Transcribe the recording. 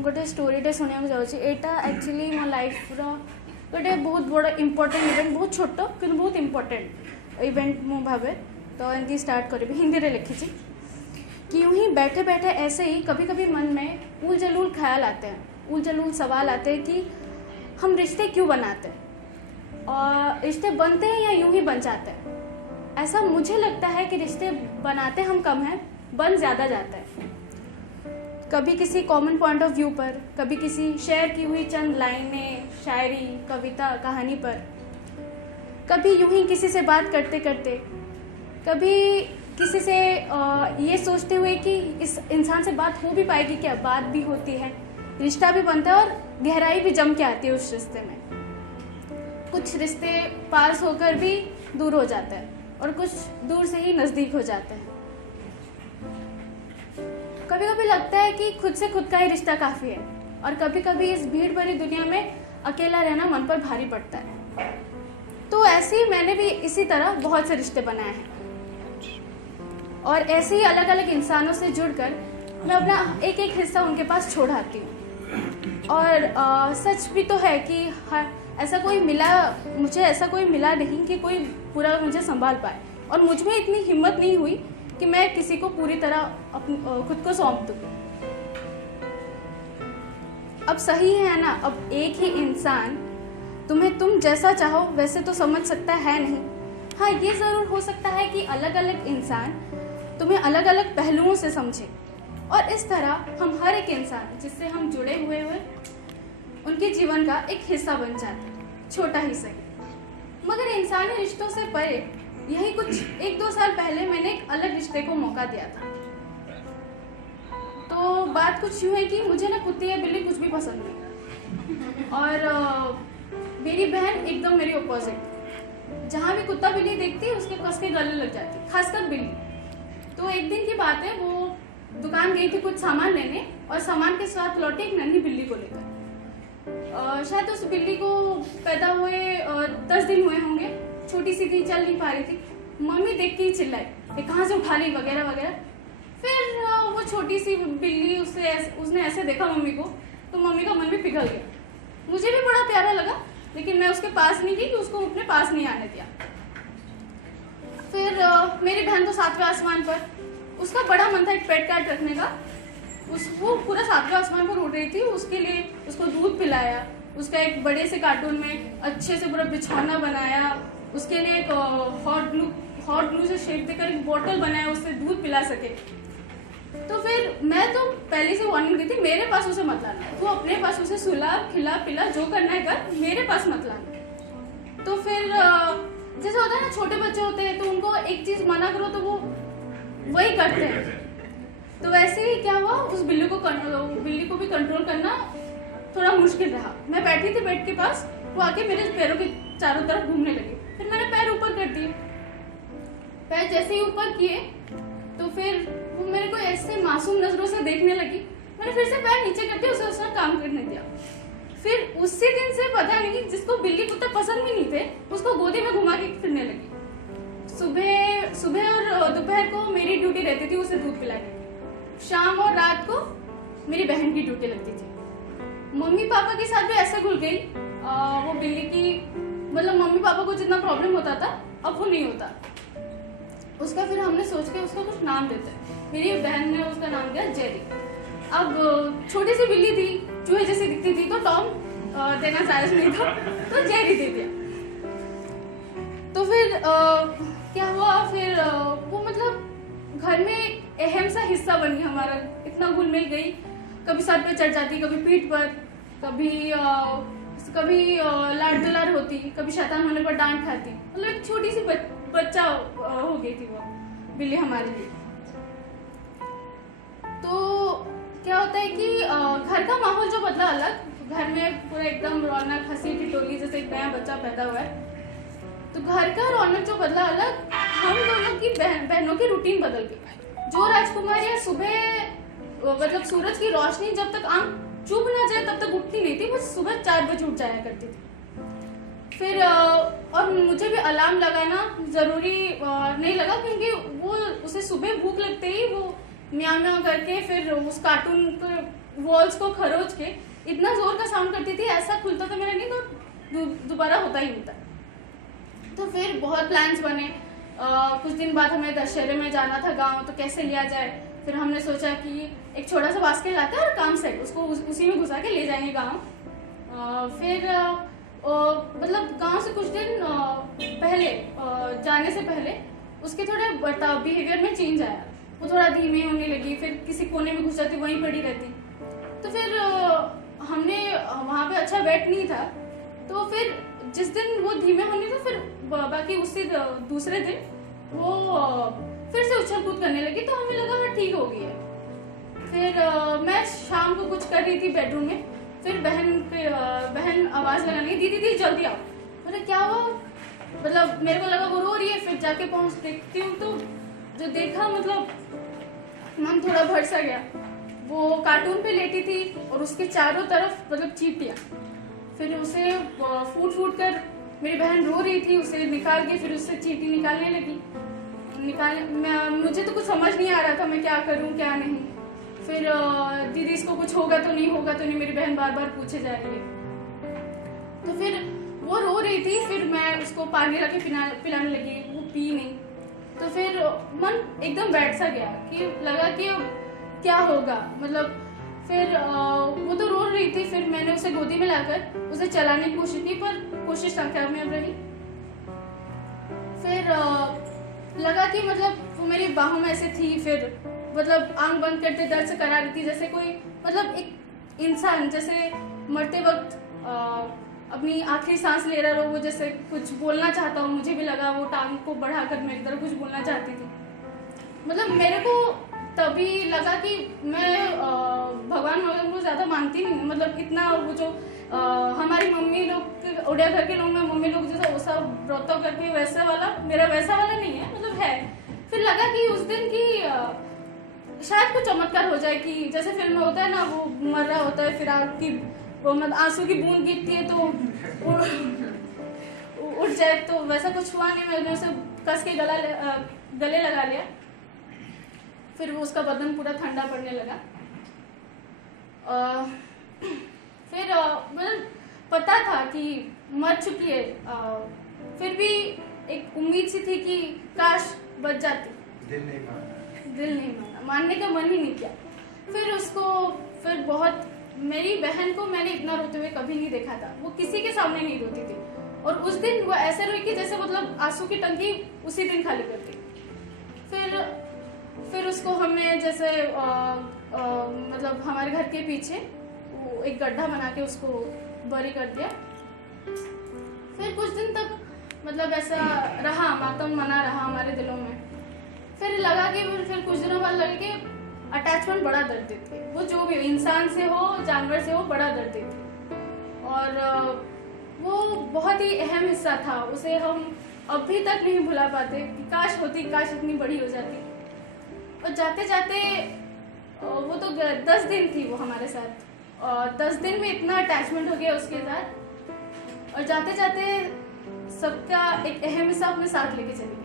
ମୁଁ ଗୋଟେ ଷ୍ଟୋରୀଟେ ଶୁଣିବାକୁ ଯାଉଛି। ଏଇଟା ଆକ୍ଚୁଆଲି ମୋ ଲାଇଫ୍ର ଗୋଟେ बहुत बड़ा इम्पोर्टेंट इवेंट, बहुत छोट कि बहुत इम्पोर्टेंट इवेंट मु भावे। तो एमती स्टार्ट करी हिंदी रे लिखी कि यूँ ही बैठे बैठे ऐसे ही कभी कभी मन में उल जलूल ख्याल आते हैं, उल जलूल सवाल आते हैं कि हम रिश्ते क्यों बनाते हैं और रिश्ते बनते हैं या यूँ ही बन जाते हैं। ऐसा मुझे लगता है कि रिश्ते बनाते हम कम हैं, बन ज़्यादा जाता है। कभी किसी कॉमन पॉइंट ऑफ व्यू पर, कभी किसी शेयर की हुई चंद लाइनें, शायरी, कविता, कहानी पर, कभी यूं ही किसी से बात करते करते, कभी किसी से ये सोचते हुए कि इस इंसान से बात हो भी पाएगी क्या, बात भी होती है, रिश्ता भी बनता है और गहराई भी जम के आती है उस रिश्ते में। कुछ रिश्ते पास होकर भी दूर हो जाते हैं और कुछ दूर से ही नज़दीक हो जाते हैं। कभी कभी लगता है कि खुद से खुद का ही रिश्ता काफ़ी है और कभी कभी इस भीड़ भरी दुनिया में अकेला रहना मन पर भारी पड़ता है। तो ऐसे ही मैंने भी इसी तरह बहुत से रिश्ते बनाए हैं और ऐसे ही अलग अलग इंसानों से जुड़कर मैं अपना एक एक हिस्सा उनके पास छोड़ आती हूँ। और सच भी तो है कि मुझे ऐसा कोई मिला नहीं कि कोई पूरा मुझे संभाल पाए और मुझ में इतनी हिम्मत नहीं हुई कि मैं किसी को पूरी तरह खुद को सौंप दूँ। अब सही है ना, अब एक ही इंसान तुम्हें तुम जैसा चाहो वैसे तो समझ सकता है नहीं। हाँ, ये ज़रूर हो सकता है कि अलग अलग इंसान तुम्हें अलग अलग पहलुओं से समझे और इस तरह हम हर एक इंसान जिससे हम जुड़े हुए उनके जीवन का एक हिस्सा बन जाते हैं, छोटा ही सही। मगर इंसानी रिश्तों से परे यही कुछ 1-2 साल पहले मैंने एक अलग रिश्ते को मौका दिया था। तो बात कुछ यूँ है कि मुझे ना कुत्ते या बिल्ली कुछ भी पसंद नहीं और मेरी बहन एकदम मेरी अपोजिट। जहाँ भी कुत्ता बिल्ली देखती है उसके कस के गले लग जाती, खासकर बिल्ली। तो एक दिन की बात है, वो दुकान गई थी कुछ सामान लेने और सामान के साथ लौटी एक नन्ही बिल्ली को लेकर। शायद उस बिल्ली को पैदा हुए 10 दिन हुए होंगे, छोटी सी थी, चल नहीं पा रही थी। मम्मी देख के ही चिल्लाई, कहाँ से उठा ली वगैरह वगैरह। फिर वो छोटी सी बिल्ली उसने ऐसे देखा मम्मी को, तो मम्मी का मन भी पिघल गया। मुझे भी बड़ा प्यारा लगा, लेकिन मैं उसके पास नहीं गई कि उसको अपने पास नहीं आने दिया। फिर मेरी बहन तो 7वें आसमान पर, उसका बड़ा मन था एक पेट कैट रखने का। वो पूरा 7वें आसमान पर उड़ रही थी। उसके लिए उसको दूध पिलाया, उसका एक बड़े से कार्टून में अच्छे से पूरा बिछौना बनाया, उसके लिए एक हॉट ग्लू से शेप देकर एक बोतल बनाया उससे दूध पिला सके। तो फिर मैं तो पहले से वार्निंग दी थी, मेरे पास उसे मत लाना, तू अपने पास उसे सुला खिला पिला जो करना है कर, मेरे पास मत लाना। तो फिर जैसे होता है ना, छोटे बच्चे होते हैं तो उनको एक चीज मना करो तो वो वही करते हैं। तो वैसे ही क्या हुआ, उस बिल्ली को भी कंट्रोल करना थोड़ा मुश्किल रहा। मैं बैठी थी बेड के पास, वो आके मेरे पैरों के चारों तरफ घूमने लगी। फिर मैंने पैर ऊपर कर दिए। पैर जैसे ही ऊपर किए तो फिर वो मेरे को ऐसे मासूम नजरों से देखने लगी। मैंने फिर से पैर नीचे कर दिया, उसे उसका काम करने दिया। फिर उसी दिन से पता नहीं, जिसको बिल्ली कुत्ते पसंद भी नहीं थे, उसको गोदी में घुमा के फिरने लगी। सुबह और दोपहर को मेरी ड्यूटी रहती थी उसे दूध पिलाने की, शाम और रात को मेरी बहन की ड्यूटी लगती थी। मम्मी पापा के साथ भी ऐसे घुल गई वो बिल्ली की, मतलब मम्मी पापा को जितना प्रॉब्लम होता था अब वो नहीं होता उसका। फिर हमने सोच के उसका कुछ नाम देते हैं। मेरी बहन ने उसका नाम दिया जेरी। अब छोटी सी बिल्ली थी, चूहे जैसी दिखती थी, तो टॉम देना जायज नहीं था, तो जेरी दे दिया। तो फिर क्या हुआ, फिर वो मतलब घर में अहम सा हिस्सा बन गया हमारा, इतना घुल मिल गई। कभी सर पे चढ़ जाती, कभी पीठ पर, कभी लाड दुलार होती, कभी शैतान होने पर डांट खाती। मतलब एक छोटी सी बच्चा हो गई थी वो बिल्ली हमारे लिए। तो क्या होता है कि घर का माहौल जो बदला अलग, घर में पूरा एकदम रौनक, हंसी ठिठोली, जैसे एक नया बच्चा पैदा हुआ है, तो घर का रौनक जो बदला अलग, हम दोनों की बहनों की रूटीन बदल गई। जो राजकुमारियां सुबह मतलब सूरज की रोशनी जब तक आंख चुभ ना जाए तब तक उठती नहीं थी, वो सुबह 4 बजे उठ जाया करती थी। फिर और मुझे भी अलार्म लगाना जरूरी नहीं लगा, क्योंकि वो उसे सुबह भूख लगते ही वो म्याऊं म्याऊं करके फिर उस कार्टून को वॉल्स को खरोच के इतना जोर का साउंड करती थी, ऐसा खुलता था मेरा नींद और दोबारा होता ही नहीं था। तो फिर बहुत प्लान्स बने। कुछ दिन बाद हमें दशहरे में जाना था गांव, तो कैसे लिया जाए। फिर हमने सोचा कि एक छोटा सा बास्केट लाते हैं और काम सेट उसको उसी में घुसा के ले जाएंगे गांव। फिर मतलब गांव से कुछ दिन पहले जाने से पहले उसके थोड़े बिहेवियर में चेंज आया। वो थोड़ा धीमे होने लगी, फिर किसी कोने में घुस जाती, वहीं पड़ी रहती। तो फिर हमने वहाँ पे अच्छा बेड नहीं था, तो फिर जिस दिन वो धीमे होने थे, फिर बाकी उसी दूसरे दिन वो फिर से उछल कूद करने लगी। तो हमें लगा हाँ ठीक हो गई है। फिर मैं शाम को कुछ कर रही थी बेडरूम में, फिर बहन आवाज़ लगाने लगी, दीदी दीदी जल्दी आओ। मतलब क्या हुआ, मतलब मेरे को लगा वो रो रही है। फिर जाके पहुँच देखती हूँ तो जो देखा, मतलब मन थोड़ा भर सा गया। वो कार्टून पे लेटी थी और उसके चारों तरफ मतलब चींटियाँ। फिर उसे फूट कर, मेरी बहन रो रही थी, उसे निकाल के फिर उससे चींटी निकालने लगी। मुझे तो कुछ समझ नहीं आ रहा था मैं क्या करूं क्या नहीं। फिर दीदी इसको कुछ होगा तो नहीं, होगा तो नहीं, मेरी बहन बार बार पूछे जा रही है। तो फिर वो रो रही थी, फिर मैं उसको पानी ला के पिलाने लगी, वो पी नहीं। तो फिर मन एकदम बैठ सा गया कि लगा कि क्या होगा, मतलब फिर वो तो रो रही थी। फिर मैंने उसे गोदी में लाकर उसे चलाने की कोशिश की, पर कोशिश नाकामयाब रही। फिर लगा कि मतलब वो मेरी बाहों में ऐसे थी, फिर मतलब आंख बंद करते दर्द से करा रही थी, जैसे कोई मतलब एक इंसान जैसे मरते वक्त अपनी आखिरी सांस ले रहा हो, वो जैसे कुछ बोलना चाहता हूँ। मुझे भी लगा वो टांग को बढ़ाकर मेरी तरफ कुछ बोलना चाहती थी। मतलब मेरे को तभी लगा कि मैं भगवान को ज़्यादा मानती नहीं हूँ। मतलब इतना वो जो हमारी मम्मी लोग, उड़िया घर के लोग में मम्मी लोग जैसा वो सब व्रत करके वैसा वाला, मेरा वैसा वाला नहीं है, मतलब है। फिर लगा कि उस दिन की शायद कुछ चमत्कार हो जाए, कि जैसे फिल्म में होता है ना, वो मर रहा होता है, फिर आपकी मतलब आंसू की बूंद गिरती है तो उठ जाए, तो वैसा कुछ हुआ नहीं। मैंने उसे कस के गले लगा लिया। फिर वो उसका बदन पूरा ठंडा पड़ने लगा। फिर मतलब पता था कि मर चुकी है, फिर भी एक उम्मीद सी थी कि काश बच जाती। दिल नहीं माना, मानने का मन ही नहीं किया। फिर उसको फिर बहुत, मेरी बहन को मैंने इतना रोते हुए कभी नहीं देखा था। वो किसी के सामने नहीं रोती थी, और उस दिन वो ऐसे रोई कि जैसे मतलब आंसू की टंकी उसी दिन खाली करती। फिर उसको हमने जैसे मतलब हमारे घर के पीछे वो एक गड्ढा बना के उसको बरी कर दिया। फिर कुछ दिन तक मतलब ऐसा रहा, मातम मना रहा हमारे दिलों में। फिर लगा कि फिर कुछ दिनों बाद लगे कि अटैचमेंट बड़ा दर्द देती है, वो जो भी इंसान से हो जानवर से हो, बड़ा दर्द देती है। और वो बहुत ही अहम हिस्सा था, उसे हम अभी तक नहीं भुला पाते कि काश होती, काश इतनी बड़ी हो जाती। और जाते जाते वो तो 10 दिन थी वो हमारे साथ, और 10 दिन में इतना अटैचमेंट हो गया उसके साथ। और जाते जाते सबका एक अहम हिस्सा अपने साथ लेके चली।